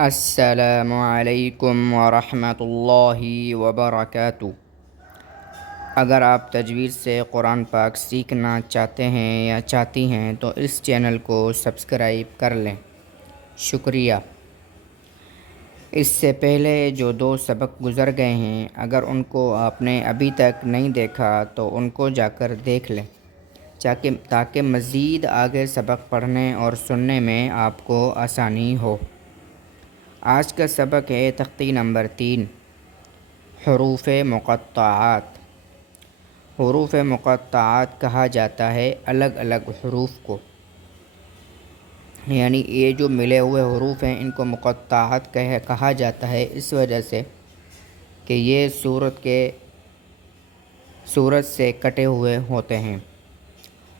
السلام علیکم ورحمۃ اللہ وبرکاتہ۔ اگر آپ تجوید سے قرآن پاک سیکھنا چاہتے ہیں یا چاہتی ہیں تو اس چینل کو سبسکرائب کر لیں، شکریہ۔ اس سے پہلے جو 2 سبق گزر گئے ہیں، اگر ان کو آپ نے ابھی تک نہیں دیکھا تو ان کو جا کر دیکھ لیں تاکہ مزید آگے سبق پڑھنے اور سننے میں آپ کو آسانی ہو۔ آج کا سبق ہے تختی نمبر 3، حروف مقطعات۔ حروف مقطعات کہا جاتا ہے الگ الگ حروف کو، یعنی یہ جو ملے ہوئے حروف ہیں ان کو مقطعات کہا جاتا ہے، اس وجہ سے کہ یہ صورت سے کٹے ہوئے ہوتے ہیں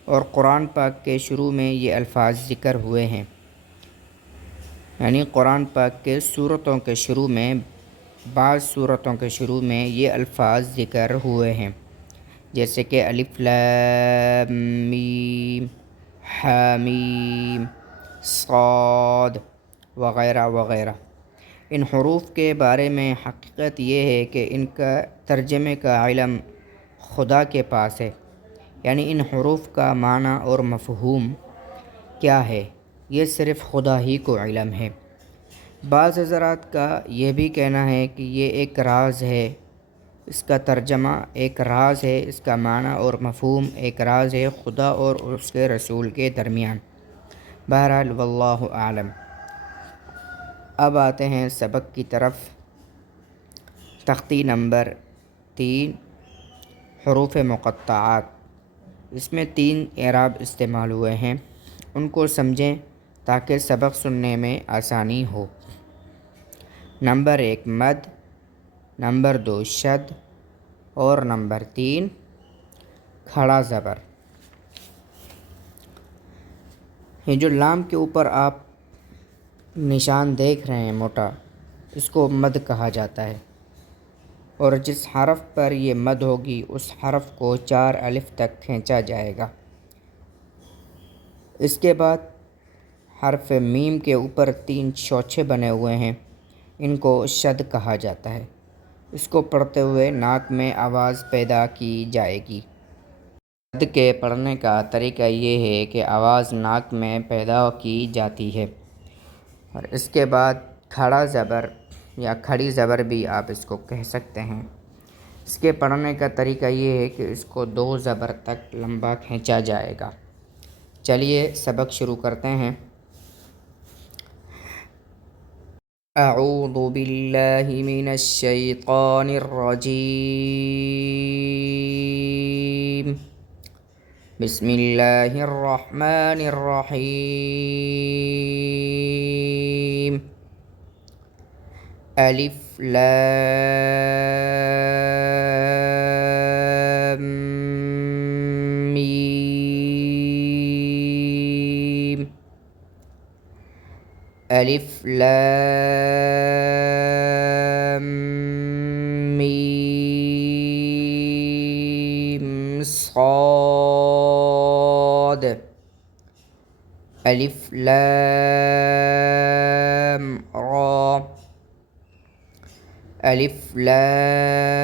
اور قرآن پاک کے شروع میں یہ الفاظ ذکر ہوئے ہیں، یعنی قرآن پاک کے سورتوں کے شروع میں، بعض سورتوں کے شروع میں یہ الفاظ ذکر ہوئے ہیں، جیسے کہ الف لام میم حامیم صاد وغیرہ وغیرہ۔ ان حروف کے بارے میں حقیقت یہ ہے کہ ان کا ترجمے کا علم خدا کے پاس ہے، یعنی ان حروف کا معنی اور مفہوم کیا ہے یہ صرف خدا ہی کو علم ہے۔ بعض حضرات کا یہ بھی کہنا ہے کہ یہ ایک راز ہے، اس کا ترجمہ ایک راز ہے، اس کا معنی اور مفہوم ایک راز ہے خدا اور اس کے رسول کے درمیان۔ بہرحال واللہ اعلم۔ اب آتے ہیں سبق کی طرف۔ تختی نمبر 3، حروف مقطعات۔ اس میں 3 اعراب استعمال ہوئے ہیں، ان کو سمجھیں تاکہ سبق سننے میں آسانی ہو۔ نمبر 1 مد، نمبر 2 شد اور نمبر 3 کھڑا زبر۔ یہ جو لام کے اوپر آپ نشان دیکھ رہے ہیں موٹا، اس کو مد کہا جاتا ہے، اور جس حرف پر یہ مد ہوگی اس حرف کو 4 الف تک کھینچا جائے گا۔ اس کے بعد حرف میم کے اوپر 3 شوچھے بنے ہوئے ہیں، ان کو شد کہا جاتا ہے۔ اس کو پڑھتے ہوئے ناک میں آواز پیدا کی جائے گی۔ شد کے پڑھنے کا طریقہ یہ ہے کہ آواز ناک میں پیدا کی جاتی ہے، اور اس کے بعد کھڑا زبر یا کھڑی زبر بھی آپ اس کو کہہ سکتے ہیں۔ اس کے پڑھنے کا طریقہ یہ ہے کہ اس کو 2 زبر تک لمبا کھینچا جائے گا۔ چلیے سبق شروع کرتے ہیں۔ اعوذ باللہ من الشیطان الرجیم، بسم اللہ الرحمن الرحیم۔ الف لام میم، الف لام میم صاد، الف لام را، الف لام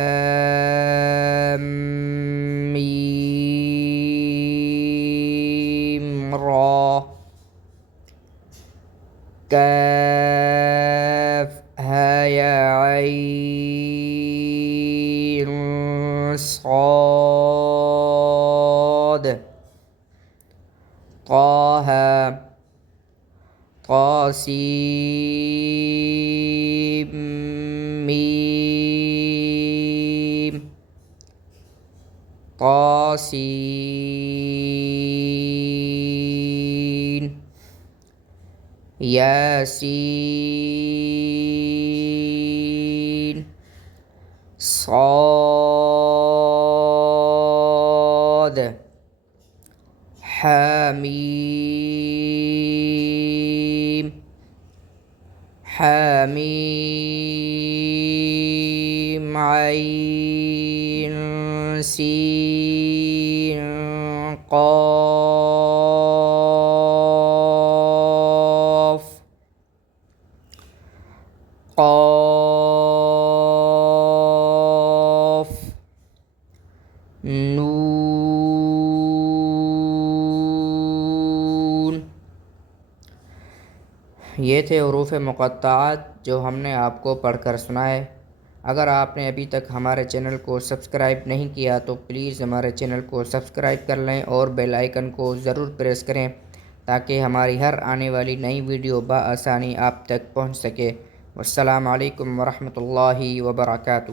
میم را، کاف ہا یا عین صاد، طه طاسیم میم، طاسین، یاسین، صاد، حامیم، حامیم عین سین قاف، قاف نون. یہ تھے حروف مقطعات جو ہم نے آپ کو پڑھ کر سنائے. اگر آپ نے ابھی تک ہمارے چینل کو سبسکرائب نہیں کیا تو پلیز ہمارے چینل کو سبسکرائب کر لیں اور بیل آئیکن کو ضرور پریس کریں تاکہ ہماری ہر آنے والی نئی ویڈیو بآسانی آپ تک پہنچ سکے. والسلام علیکم ورحمۃ اللہ وبرکاتہ.